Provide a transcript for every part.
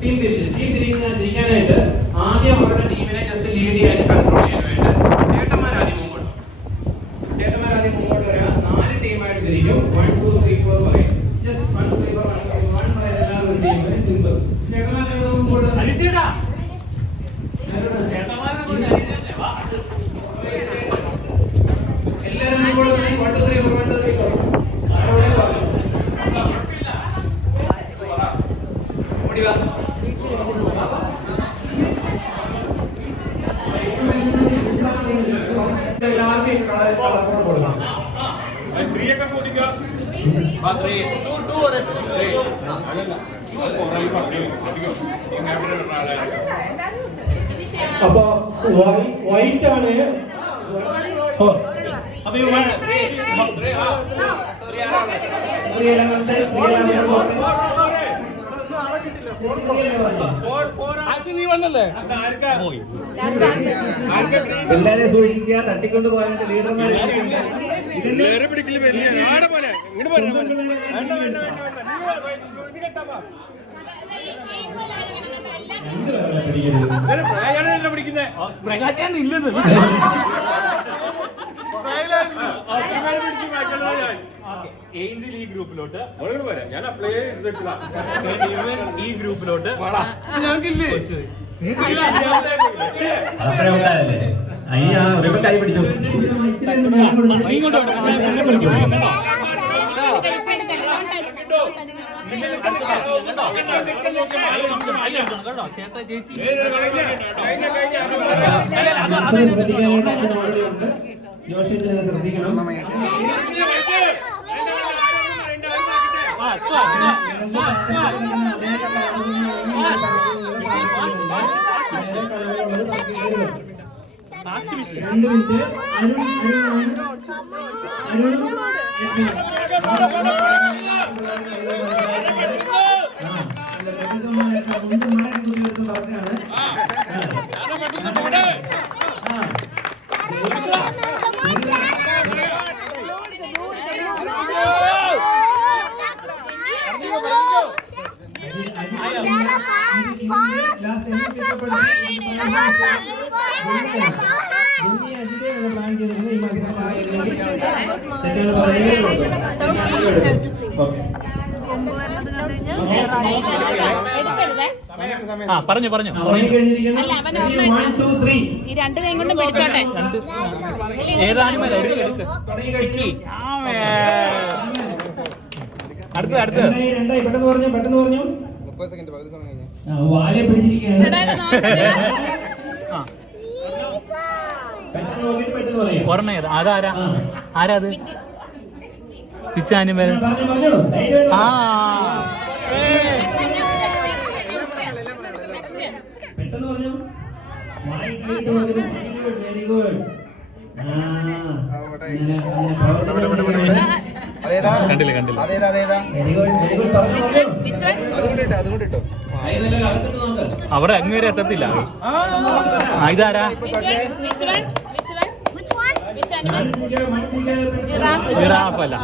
Team തിരിക്കാനായിട്ട് ആദ്യം അവരുടെ ടീമിനെ ജസ്റ്റ് ലീഡ് ചെയ്യാൻ കൺട്രോൾ ചെയ്യാനായിട്ട് ചേട്ടന്മാരാദ്യം മുമ്പോട്ട് വരാം. 4 ടീമായിട്ട് തിരിക്കും. 1 2 3 4 പറയും. ജസ്റ്റ് 1 3 4 1 പറയാൻ എല്ലാവരും ഒരു ടീം. Very simple. ചേട്ടന്മാരെ മുമ്പോട്ട് അരിച്ചേടാ. ചേട്ടന്മാരെ മുമ്പോട്ട് അരിച്ചേടാ. വാ. എല്ലാവരും മുമ്പോട്ട് വരാം. 1 2 3 4 1 2 3 4. ആരോടെ പറഞ്ഞു. കുഴപ്പമില്ല. ഓടി വാ. അപ്പൊ വൈറ്റ് ആണ്. എല്ലാരെയും സൂക്ഷിക്കുക. തട്ടിക്കൊണ്ട് പോകാനായിട്ട് ലീഡർമാർ പ്രകാശാൻ ഇല്ലെന്ന് ഏഞ്ചൽ ഈ ഗ്രൂപ്പിലോട്ട് ഞാൻ അപ്ലൈ ചെയ്തിട്ടില്ല. ഈ ഗ്രൂപ്പിലോട്ട് ഞങ്ങൾക്കില്ലേ കൈ പിടിച്ചു. ജോഷിന് ശ്രദ്ധിക്കണം. പറഞ്ഞു ഈ 2 കൈ കൊണ്ടും പിടിച്ചോട്ടെ. ഏതാനിമല അടുത്ത പെട്ടെന്ന് പറഞ്ഞു. 30 സെക്കൻഡ് പകുതി സമയം കഴിഞ്ഞു. വാലെ പിടിച്ചിരിക്കുകയാണ്. ഒരെണ്ണ അതാരാ ആരാത് പിച്ചാനിമല. ആ പെട്ടെന്ന് പറഞ്ഞു. Very good. കണ്ടില്ല. അവിടെ അങ്ങേരെ എത്തത്തില്ല. ഇതാരാ ജിറാഫല്ല.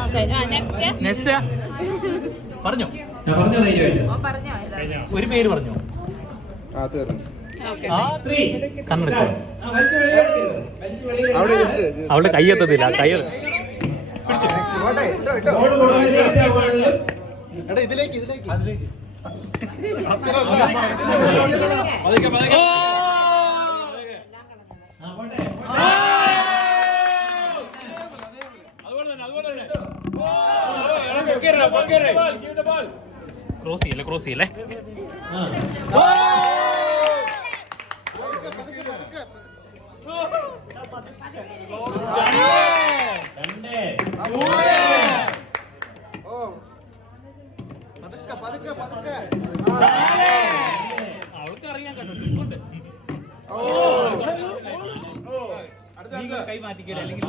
നെക്സ്റ്റ് പറഞ്ഞോ. ഒരു പേര് പറഞ്ഞോ. അവളുടെ കൈയെത്തത്തില്ല. ഇതിലേക്ക് ക്രോസ് ചെയ്യല്ലേ. അവൾക്ക് അറിയാൻ കണ്ടു. കൈ മാറ്റിക്കട്ടെ അല്ലെങ്കിൽ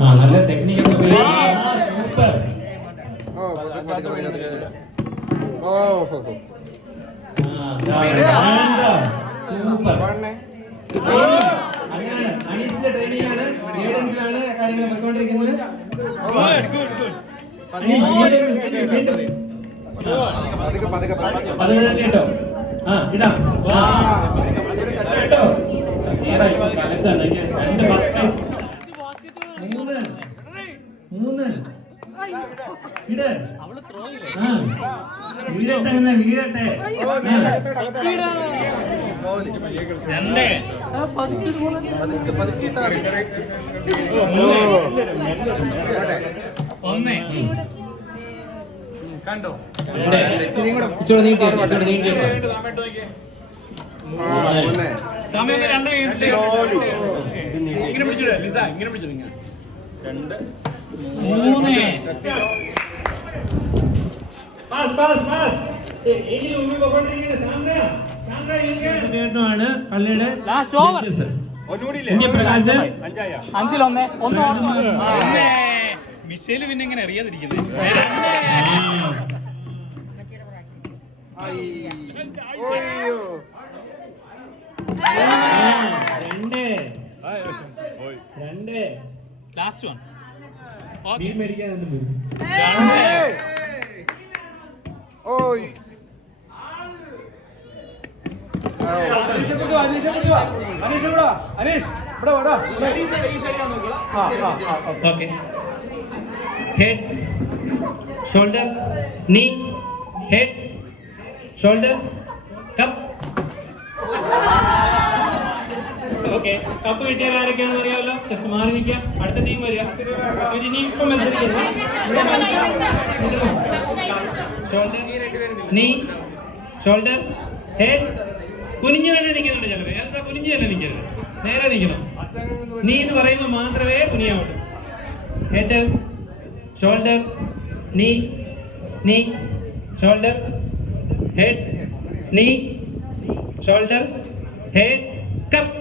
നല്ല ടെക്നിക്കൽ സൂപ്പർ. അങ്ങനെയാണ് അനീഷിന്റെ ട്രെയിനിങ് ആണ്, ഗൈഡൻസിലാണ് കാര്യങ്ങൾ പോയിക്കൊണ്ടിരിക്കുന്നത്. അനീഷ് പതുക്കെ കേട്ടോ. ആ ഇടാം കേട്ടോ. സീറായി കലക്കാണ്. രണ്ട് ഫസ്റ്റ് പ്രൈസ്. മൂന്ന് ഇട്. വീഴട്ടെ തന്നെ വീഴട്ടെ. രണ്ട് ഒന്ന് കണ്ടോ ഇച്ചോടെ നീട്ടി നീട്ടി. സമയം രണ്ട് ഇങ്ങനെ പിടിച്ചിട ലിസ, ഇങ്ങനെ പിടിച്ചിട. ഇങ്ങനെ രണ്ട് മൂന്ന് ാണ് പള്ളിയുടെ ലാസ്റ്റ് ഓവർ. അഞ്ചിലൊന്ന് ഒന്ന്. മിഷേല് പിന്നെ ഇങ്ങനെ അറിയാതിരിക്കുന്നത്. രണ്ട് ലാസ്റ്റ് വൺ മേടിക്കാനുണ്ട്. Okay. Head, shoulder, knee, head, shoulder, cup. Okay. Cup കിട്ടിയാൽ ആരൊക്കെയാണെന്ന് അറിയാമല്ലോ. ജസ്റ്റ് മാറി നിൽക്കുക. അടുത്ത ടീം വരിക. ഇനി ഇപ്പം ഷോൾഡർ, നീ, ഷോൾഡർ, ഹെഡ്. കുനിഞ്ഞു തന്നെ നിൽക്കുന്നുണ്ട് ചിലർ. എൽസ കുനിഞ്ഞു തന്നെ നിൽക്കരുത്, നേരെ നിൽക്കണം. നീ എന്ന് പറയുമ്പോൾ മാത്രമേ കുനിയാവുള്ളൂ. ഹെഡ്, ഷോൾഡർ, നീ, നീ, ഷോൾഡർ, ഹെഡ്, നീ, shoulder, head, cup.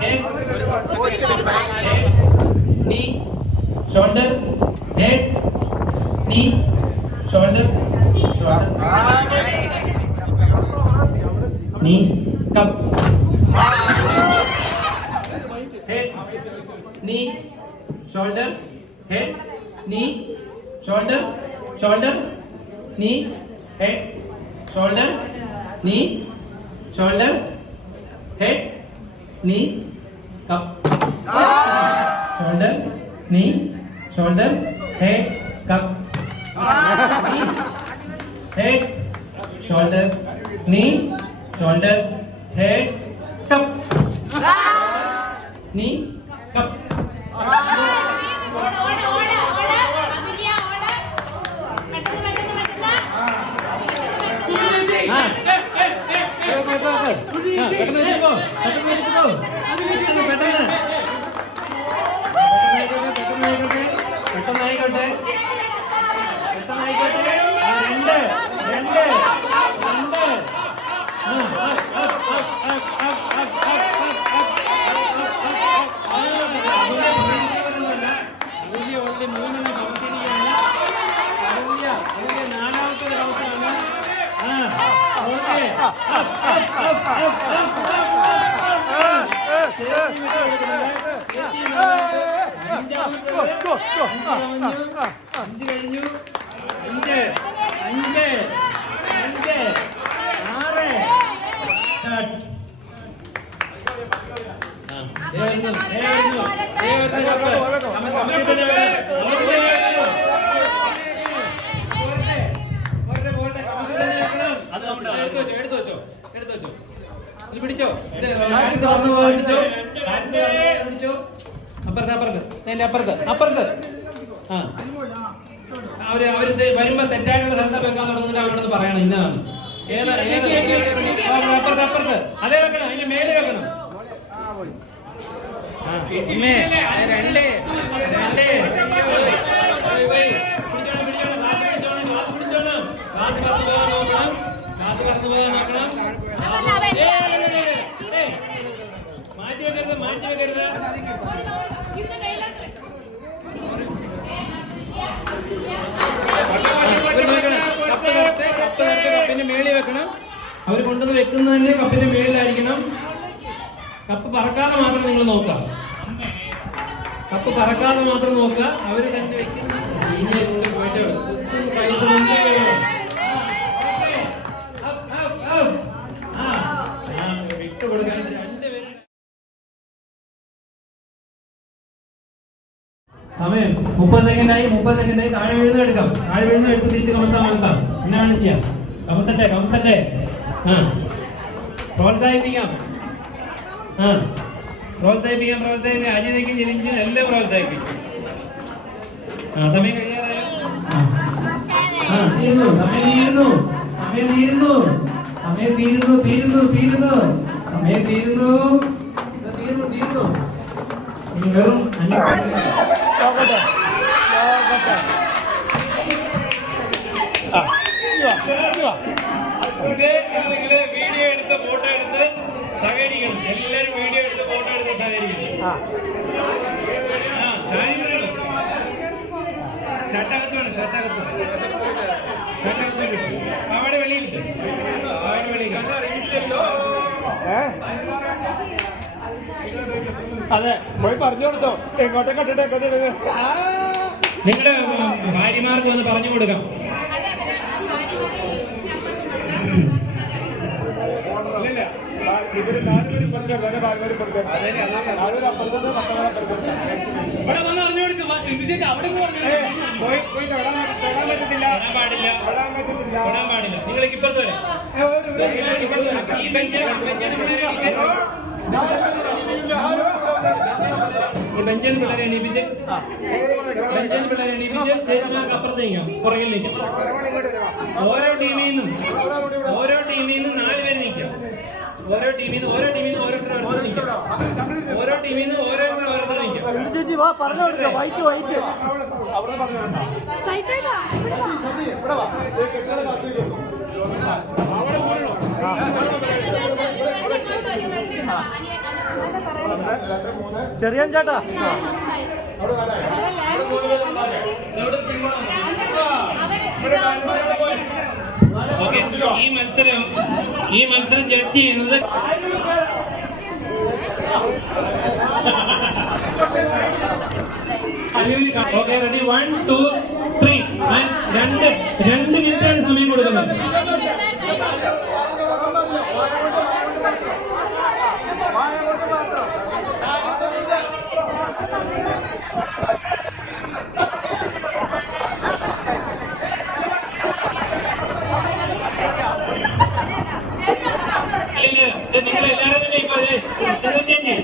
Head, knee, shoulder, head, knee, shoulder, knee, cup. Head, knee, shoulder, head, knee, shoulder, knee, head, shoulder, knee, shoulder, head, knee, cup. Shoulder, knee, shoulder, head, cup. Knee, head, shoulder, knee, shoulder, head, cup. Knee, cup. പെട്ടെന്നായിക്കോട്ടെ. രണ്ട് രണ്ട് രണ്ട്. Already മൂന്നെണ്ണം കൗൺസിലിംഗാണ്. നാലാമത്തെ കൗൺസിലാണ്. Okay. അഞ്ച് കഴിഞ്ഞു. അഞ്ച് അഞ്ച് അഞ്ച് ആറ്. പിടിച്ചോ പിടിച്ചോ. അപ്പുറത്ത് അപ്പുറത്ത് എന്റെ അപ്പുറത്ത് അപ്പുറത്ത്. ആ അവര് വരുമ്പോ തെറ്റായിട്ടുള്ള സ്ഥലത്ത് വെക്കാൻ തുടങ്ങുന്നില്ല. അവരോട് പറയണം ഇന്നതാണ് ഏതാ ഏത്. അപ്പുറത്ത് അപ്പുറത്ത് അതേ വെക്കണം. അതിന്റെ മേലെ വെക്കണം. രണ്ട് രണ്ട് ക്ലാസ് പറഞ്ഞു പോകാൻ നോക്കണം. ക്ലാസ് പറഞ്ഞു പോകാൻ നോക്കണം. മാറ്റി വെക്കരുത് മാറ്റി വെക്കരുത്. വെക്കുന്നത് തന്നെ കപ്പിന്റെ മേളിലായിരിക്കണം. കപ്പ് പറക്കാതെ മാത്രം നിങ്ങൾ നോക്കാം. കപ്പ് പറക്കാതെ മാത്രം നോക്കുക. അവര് തന്നെ വെക്കുന്ന പൈസ വിട്ടു കൊടുക്കാൻ രണ്ടുപേരും. സമയം 30 സെക്കൻഡായി. താഴെ വീഴുന്ന എടുക്കാം. താഴെ വീഴുന്ന എടുത്ത് തിരിച്ച് കമത്താം. എന്നാണ് ചെയ്യാം? കമത്തട്ടെ. പ്രോത്സാഹിപ്പിക്കാം. അജിതയ്ക്കും ജനിക്കും എല്ലാം പ്രോത്സാഹിപ്പിക്കും. സമയം കഴിയാറായോ? തീരുന്നു. ഇനി വെറും 5 വീഡിയോ എടുത്ത് ഫോട്ടോ എടുത്ത് സഹകരിക്കണം. എല്ലാരും വീഡിയോ എടുത്ത് ഫോട്ടോ എടുത്ത് സഹകരിക്കണം. ഷർട്ടകത്ത് വേണം. ഷർട്ടകത്ത് അവിടെ വെളിയിലിട്ട് അതെ പോയി പറഞ്ഞു കൊടുത്തോ. എങ്ങോട്ടെ കണ്ടിട്ട് നിങ്ങളുടെ ഭാര്യമാർക്ക് ഒന്ന് പറഞ്ഞു കൊടുക്കാം. ഇവര് 4 പേര് പഠിക്കാം. വേറെ 4 പേര് പഠിക്കാം. അപ്പുറത്ത് ഇവിടെ വന്ന് അറിഞ്ഞു കൊടുക്കും. പോയി തൊടാൻ പറ്റത്തില്ല. തൊടാൻ പാടില്ല. നിങ്ങൾക്ക് ഇപ്പുറത്ത് വരെ ഈ ബെഞ്ചിന് പിള്ളേരെ എണീപ്പിച്ച് ചേച്ചിമാർക്ക് അപ്പുറത്ത് നിൽക്കാം. പുറകിൽ നിൽക്കാം. ഓരോ ടീമിൽ നിന്നും 4 പേര് നിൽക്കാം. ഓരോ ടീമിൽ നിന്ന് ഓരോരുത്തർ നിൽക്കാം. ഓരോ ടീമിൽ നിന്ന് ഓരോരുത്തർ നിൽക്കാം. ചേച്ചി വാ പറഞ്ഞു കൊടുക്കാം. വൈറ്റ് അവിടെ പറഞ്ഞു ചെറിയ ചേട്ടാ ഈ മത്സരം ജഡ്ജ് ചെയ്യുന്നത് ഓക്കെ റെഡി 1 2 3 2 മിനിറ്റാണ് സമയം കൊടുക്കുന്നത്. നിങ്ങൾ എല്ലാവരും തന്നെ ഇപ്പൊ ചേച്ചി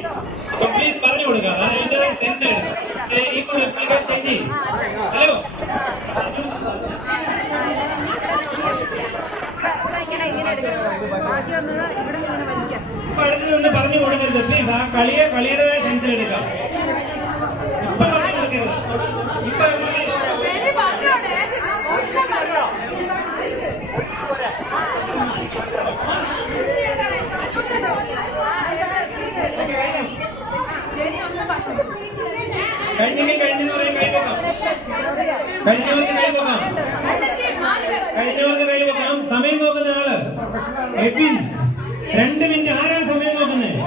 പ്ലീസ് പറഞ്ഞു കൊടുക്കുക. അതിന്റെ സെൻസ് ഇപ്പൊ ചേച്ചി ഹലോ ഇപ്പൊ അടുത്ത് നിന്ന് പറഞ്ഞു കൊടുക്കരുത് പ്ലീസ്. ആ കളിയുടേതായ സെൻസിൽ എടുക്കാം. ഇപ്പൊ പറഞ്ഞു കൊടുക്കരുത്. ഇപ്പൊ കഴിഞ്ഞെങ്കിൽ കഴിഞ്ഞെന്ന് പറയാൻ കഴിഞ്ഞവർക്ക് കൈവക്കാം. സമയം നോക്കുന്ന ആള് എബിൻ 2 മിനിറ്റ്. ആരാണ് സമയം നോക്കുന്നത്?